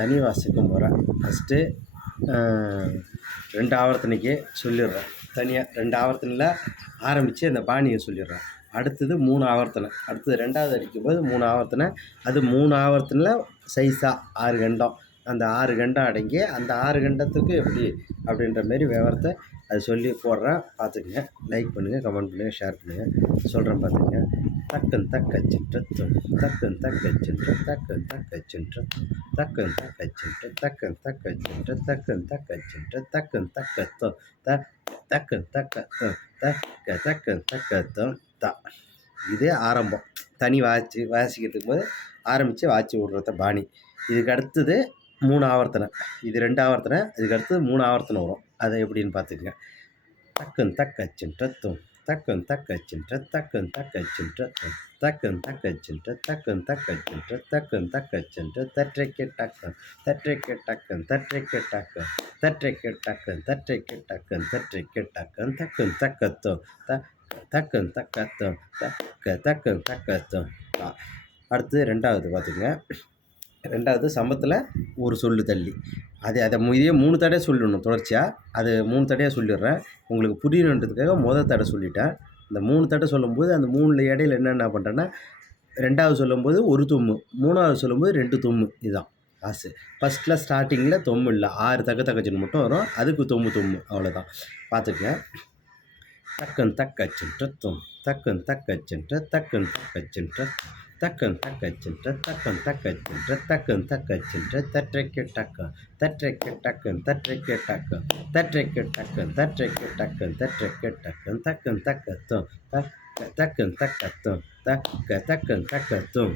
தனி வாசிக்கும் முறை ஃபஸ்ட்டு 2 ஆவர்த்தனைக்கு சொல்லிடுறேன். தனியாக 2 ஆவர்த்தனையில் ஆரம்பித்து அந்த பாணியை சொல்லிடுறேன். அடுத்தது 3 ஆவர்த்தனை, அடுத்தது 2வது அடிக்கும்போது 3 ஆவர்த்தனை, அது 3 ஆவர்த்தனையில் சைஸாக 6 கண்டம், அந்த 6 கண்டம் அடங்கி அந்த 6 கண்டத்துக்கு எப்படி அப்படின்ற மாரி விவரத்தை அது சொல்லி போடுறேன். பார்த்துக்குங்க. லைக் பண்ணுங்கள், கமெண்ட் பண்ணுங்கள், ஷேர் பண்ணுங்கள். சொல்கிறேன் பார்த்துக்குங்க. தக்கன் தக்கச்சின்றத்தும் தக்கன் தக்கச்சின்ற தக்கன் தக்கச்சின்றத்தும் தக்கன் தக்கச்சின்ற தக்கன் தக்கச்சின்ற தக்கன் தக்கச்சின்ற தக்கன் தக்கத்தும் தக்கன் தக்கத்தும் தக்க தக்கன் தக்கத்தும் த. இதே ஆரம்பம். தனி வாசிக்கிறதுக்கு போது ஆரம்பித்து வாட்சி விட்றத பாணி. இதுக்கு அடுத்தது 3 ஆவர்த்தனை, இது 2 ஆவர்த்தனை, இதுக்கு அடுத்தது 3 ஆவர்த்தனை வரும். அதை எப்படின்னு பார்த்துக்குங்க. தக்கன் தக்கச்சின்றத்தும் தக்கன் தக்கச்சின்ற தக்கன் தக்கச்சின்றத்தும் தக்கன் தக்கச்சின்ற தக்கன் தக்கச்சின்ற தக்கன் தக்கச்சின்ற தற்றைக்கு டக்கன் தற்றைக்கு டக்கன் தற்றைக்கு டக்கன் தற்றைக்கு டக்கன் தற்றைக்கு டக்கன் தற்றைக்கு டக்கன் தக்கன் தக்கத்தும் தக்கன் தக்கத்தும் தக்கன் தக்கத்தும். அடுத்தது 2வது பார்த்துங்க. 2வது சமத்தில் ஒரு சொல்லு தள்ளி, அதை இதே 3 தடவை சொல்லணும் தொடர்ச்சியாக. அது 3 தடவையாக சொல்லிடுறேன் உங்களுக்கு புரியணுன்றதுக்காக. முதல் தடவை சொல்லிட்டேன். இந்த 3 தடவை சொல்லும்போது அந்த 3 இடையில என்னென்ன பண்ணுறேன்னா, 2வது சொல்லும்போது ஒரு தும்மு, 3வது சொல்லும்போது 2 தும்மு. இதுதான் காசு. ஃபஸ்ட்டில் ஸ்டார்டிங்கில் தொம்மு இல்லை, 6 தக்கச்சின்னு மட்டும் வரும். அதுக்கு தொம்மு அவ்வளோதான். பார்த்துக்கங்க. தக்கன் தக்கச்சின்றத்தும் தக்கன் தக்கச்சின்ற தக்கன் தக்கச்சின்ற தக்கன் தக்கச்சின்ற தக்கன் தக்கச்சின்ற தக்கன் தக்கச்சின்ற தற்றைக்கு டக்கன் தற்றைக்கு டக்கன் தற்றைக்கு டக்கன் தற்றைக்கு டக்கன் தற்றைக்கு டக்கன் தற்றைக்கு டக்கன் தக்கன் தக்கத்தும் தக்கன் தக்கத்தும் தக்கன் தக்கத்தும்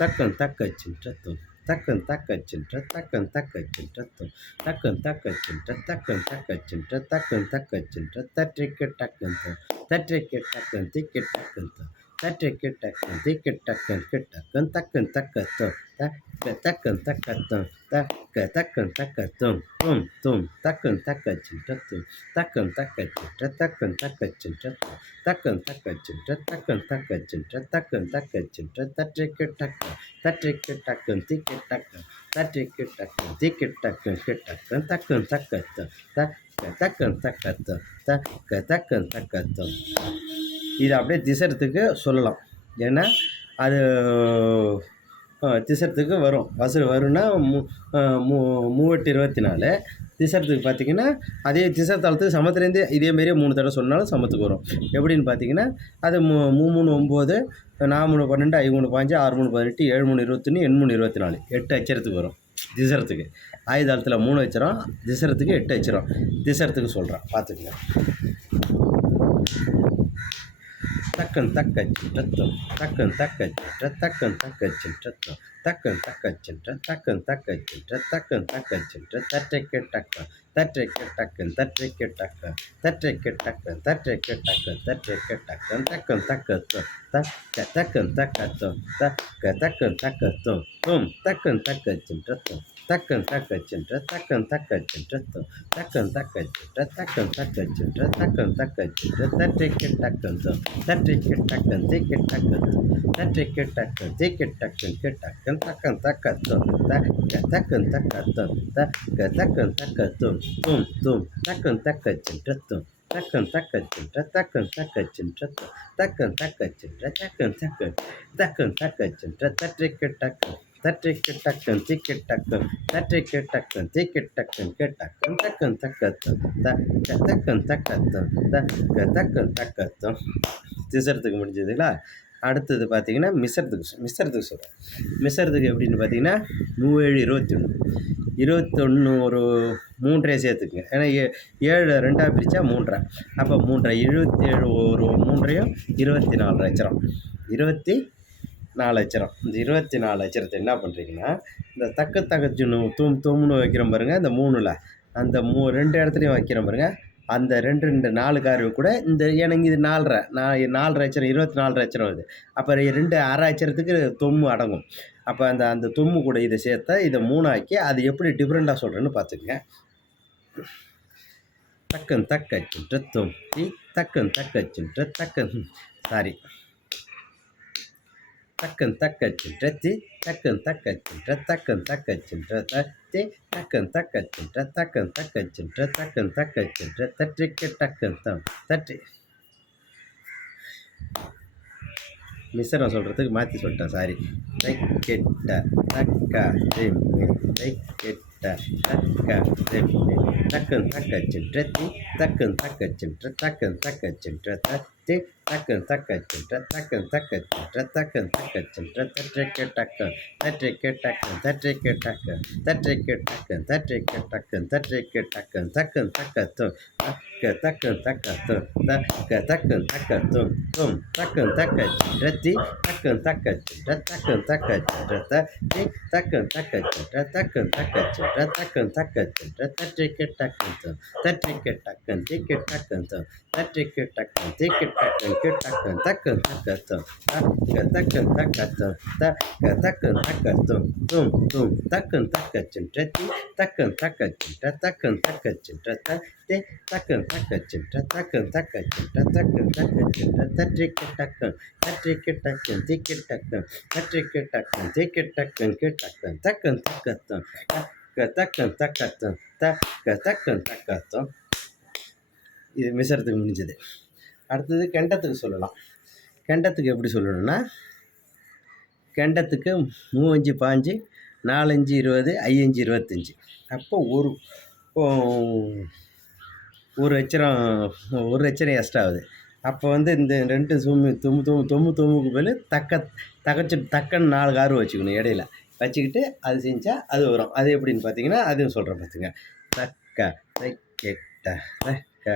தக்கன் தக்கச்சின்றத்தும் தக்கன் தக்கச்சின்ற தக்கன் தக்கச்சின்றத்தும் தக்கன் தக்கச்சின்ற தக்கன் தக்கச்சின்ற தக்கன் தக்கச்சின்ற தற்றைக்கு டக்கன் தற்றைக்கு டக்கன் திக்கு டக்கன் தற்றைக்கு டக்கன் திக்கு டக்கன் கிட்டக்கன் தக்கன் தக்கத்தும் தக்கன் தக்கத்தும் தக்கன் தக்கத்தும் தக்கன் தக்கச்சின்றத்தும் தக்கன் தக்கச்சின்ற தக்கன் தக்கச்சின்றத்தும் தக்கன் தக்கச்சின்ற தக்கன் தக்கச்சின்ற தக்கன் தக்கச்சின்ற தற்றைக்கு டக்கன் திக்கு டக்கன் தற்றைக்கு டக்கன் திக்கு டக்கன் கிட்டக்கன் தக்கன் தக்கத்தும் தக்கன் தக்கத்தும் தக்கன் தக்கத்தும். இது அப்படியே திசறத்துக்கு சொல்லலாம். ஏன்னா அது திசறத்துக்கு வரும். வசூல் வரும்னா 3/8 24. திசறத்துக்கு பார்த்திங்கன்னா அதே திசறத்தாளத்துக்கு சமத்துலேருந்து இதேமாரியே 3 தடவை சொன்னாலும் சமத்துக்கு வரும். எப்படின்னு பார்த்தீங்கன்னா, அது 3 3 9, 4 3 12, 5 3 15, 6 3 18, 7 3 21, 8 3 24. 8 அச்சரத்துக்கு வரும் திசறத்துக்கு. ஆயுதாளத்தில் 3 அச்சரம், திசறத்துக்கு 8 அச்சரம். திசறத்துக்கு சொல்கிறேன் பார்த்துக்கங்க. தக்கன் தக்கச்சின்றத்தும் தக்கன் தக்கச்சின்ற தக்கன் தக்கச்சின்றத்தும் தக்கன் தக்கச்சின்ற தக்கன் தக்கச்சின்ற தக்கன் தக்கச்சின்ற தற்றைக்கு டக்கன் தற்றைக்கு டக்கன் தற்றைக்கு டக்கன் தற்றைக்கு டக்கன் தற்றைக்கு டக்கன் தற்றைக்கு டக்கன் தக்கன் தக்கத்தும் தக்கன் தக்கத்தும் தக்கன் தக்கத்தும் தக்கன் தக்கச்சின்றத்தும் தக்கன் தக்கச்சின்ற தக்கன் தக்கச்சின்றத்தும் தக்கன் தக்கச்சின்ற தக்கன் தக்கச்சின்ற தக்கன் தக்கச்சின்ற தற்றைக்கு டக்கன் தற்றைக்கு டக்கன் திக்கு டக்கன் தற்றைக்கு டக்கன் திக்கு டக்கன் கிட்டக்கன் தக்கன் தக்கத்தும் தக்கன் தக்கத்தும் தக்கன் தக்கத்தும் தக்கன் தக்கச்சின்றத்தும் தக்கன் தக்கச்சின்ற தக்கன் தக்கச்சின்றத்தும் தக்கன் தக்கச்சின்ற தக்கன் தக்கச்சின்ற தற்றைக்கு டக்கன் தற்றைக்கு டக்கன் திக்கு டக்கன் தற்றைக்கு டக்கன் திக்கு டக்கன் கிட்டக்கன் தக்கன் தக்கத்தும் தக்கன் தக்கத்தும் தக்கன் தக்கத்தும். திசறத்துக்கு முடிஞ்சதுங்களா? அடுத்தது பார்த்திங்கன்னா மிசறத்துக்கு சொல்கிறேன். மிசறத்துக்கு எப்படின்னு பார்த்தீங்கன்னா 7 21 ஒரு 3 சேர்த்துக்குங்க. ஏன்னா 7 2ஆக பிரித்தா 3. அப்போ 3 77 ஒரு 3 24 அச்சரம் 24 அச்சரம். இந்த 24 அச்சரத்தை என்ன பண்ணுறீங்கன்னா, இந்த தக்கச்சின்னு தொம்னு வைக்கிறோம் பாருங்கள். இந்த 3ல் அந்த 2 இடத்துலையும் வைக்கிறோம் பாருங்கள். அந்த 2 4 கார்வு கூட இந்த எனக்கு இது 4 அச்சரம் 24 அச்சரம் வருது. அப்போ 2 அரை அச்சரத்துக்கு தொம்மு அடங்கும். அப்போ அந்த தொம்மு கூட இதை சேர்த்தா இதை 3 ஆக்கி அது எப்படி டிஃப்ரெண்ட்டாக சொல்கிறேன்னு பார்த்துக்குங்க. தக்கன் தக்கச்சின்ற தொம்பி தக்கன் தக்கச்சின்ற தக்கன் தக்கன் தக்கச்சின்றத்தி தக்கன் தக்கச்சின்ற தக்கன் தக்கச்சின்ற தத்தி தக்கன் தக்கச்சின்ற தக்கன் தக்கச்சின்ற தக்கன் தக்கச்சின்ற தற்றிக்கு டக்கன் தம் தற்றி மிஸ்ஸரை சொல்கிறதுக்கு மாற்றி சொல்லிட்டேன் சாரி. தைக்கிட்ட தக்கா திம்மி தைக்கிட்ட தக்கா திம்மி தக்கன் தக்கச்சின்றத்தி தக்கன் தக்கச்சின்ற தக்கன் தக்கச்சின்ற தத்தி தக்கன் தக்கச்சின்ற தக்கன் தக்கச்சின்ற தக்கன் தக்கச்சின்ற தற்றிக்கு டக்கன் தற்றிக்கு டக்கன் தற்றிக்கு டக்கன் தற்றிக்கு டக்கன் தற்றிக்கு டக்கன் தற்றிக்கு டக்கன் தக்கன் தக்கத்தும் தக்க தக்கன் தக்கத்தும் தக்க தக்கன் தக்கத்தும் தும் தக்கன் தக்கச்சின்றத்தி தக்கன் தக்கச்சின்ற தக்கன் தக்கச்சின்ற தத்தி தக்கன் தக்கச்சின்ற தக்கன் தக்கச்சின்ற தக்கன் தக்கச்சின்ற தற்றிக்கு டக்கன் தும் தற்றிக்கு டக்கன் திக்கு டக்கன் தும் தற்றிக்கு டக்கன் திக்கு டக்கன் கிட்டக்கன் தக்கன் தக்கத்தும் தக்க தக்கன் தக்கத்தும் தக்க தக்கன் தக்கத்தும் தும் தும் தக்கன் தக்கச்சின்றத்தி தக்கன் தக்கச்சின்ற தக்கன் தக்கச்சின்ற தத்தி தக்கன் தக்கச்சின்ற தக்கன் தக்கச்சின்ற தக்கன் தக்கச்சின்ற தற்றிக்கு டக்கன் தற்றிக்கு டக்கன் திக்கு டக்கன் தற்றிக்கு டக்கன் திக்கு டக்கன் கிட்டக்கன் தக்கன் தக்கத்தும் தக்க தக்கன் தக்கத்தும் தக்க தக்கன் தக்கத்தும். இது மிசறத்துக்கு முடிஞ்சது. அடுத்தது கெண்டத்துக்கு சொல்லலாம். கெண்டத்துக்கு எப்படி சொல்லணும்னா, கெண்டத்துக்கு 3 5 4 5 20 5 25. அப்போ ஒரு அச்சரம் எக்ஸ்ட்ரா ஆகுது. அப்போ வந்து இந்த 2 தொம்முக்கு பதில் தக்கன்னு 4 கார் வச்சுக்கணும். இடையில வச்சுக்கிட்டு அது செஞ்சால் அது வரும். அது எப்படின்னு பார்த்தீங்கன்னா அதையும் சொல்கிறேன் பார்த்துங்க. தக்க கெட்ட தக்க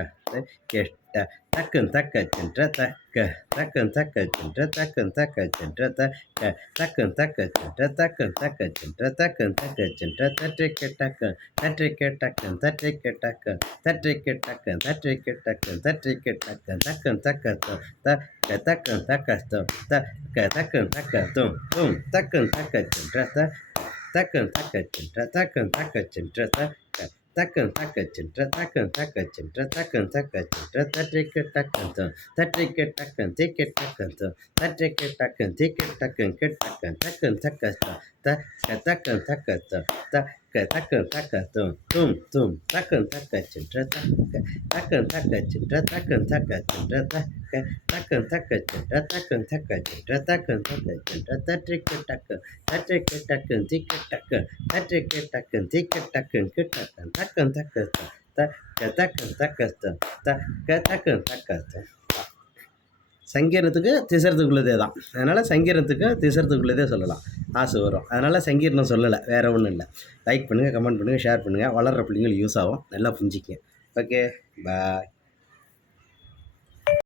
கெட்ட தக்கன் தக்கச்சின்ற தக்க தக்கன் தக்கச்சின்ற தக்கன் தக்கச்சின்ற தக்க தக்கன் தக்கச்சின்ற தக்கன் தக்கச்சின்ற தக்கன் தக்கச்சின்ற தற்றிக்கு டக்கன் தற்றிக்கு டக்கன் தற்றிக்கு டக்கன் தற்றிக்கு டக்கன் தற்றிக்கு டக்கன் தற்றிக்கு டக்கன் தக்கன் தக்கத்தும் தக்க தக்கன் தக்கத்தும் தக்க தக்கன் தக்கத்தும் தும் தக்கன் தக்கச்சின்ற தக்கன் தக்கச்சின்ற தக்கன் தக்கச்சின்ற தக்க தக்கன் தக்கச்சின்ற தக்கன் தக்கச்சின்ற தக்கன் தக்கச்சின்ற தற்றிக்கு டக்கன் தும் தற்றிக்கு டக்கன் திக்கு டக்கன் தும் தற்றிக்கு டக்கன் திக்கு டக்கன் கிட்டக்கன் தக்கன் தக்கத்தும் தக்க தக்கன் தக்கத்தும் தக்க தக்கன் தக்கத்தும் தும் தும் தக்கன் தக்கச்சின்ற தக்கன் தக்கச்சின்ற தக்கன் தக்கச்சின்ற தக்க தக்கன் தக்கச்சின்ற தக்கன் தக்கச்சின்ற தக்கன் தக்கச்சின்ற தற்றிக்கு டக்கன் தற்றிக்கு டக்கன் திக்கு டக்கன் தற்றிக்கு டக்கன் திக்கு டக்கன் கிட்டக்கன் தக்கன் தக்கத்தும் தக்க தக்கன் தக்கத்தும் தக்க தக்கன் தக்கத்தும். சங்கீரத்துக்கு திசரத்துக்குள்ளதே தான். அதனால் சங்கீரத்துக்கு திசரத்துக்குள்ளதே சொல்லலாம். ஆசை வரும். அதனால் சங்கீரணம் சொல்லலை, வேறு ஒன்றும் இல்லை. லைக் பண்ணுங்கள், கமெண்ட் பண்ணுங்கள், ஷேர் பண்ணுங்கள். வளர்கிற பிள்ளைங்களுக்கு யூஸ் ஆகும். நல்லா புரிஞ்சிக்க. ஓகே, பாய்.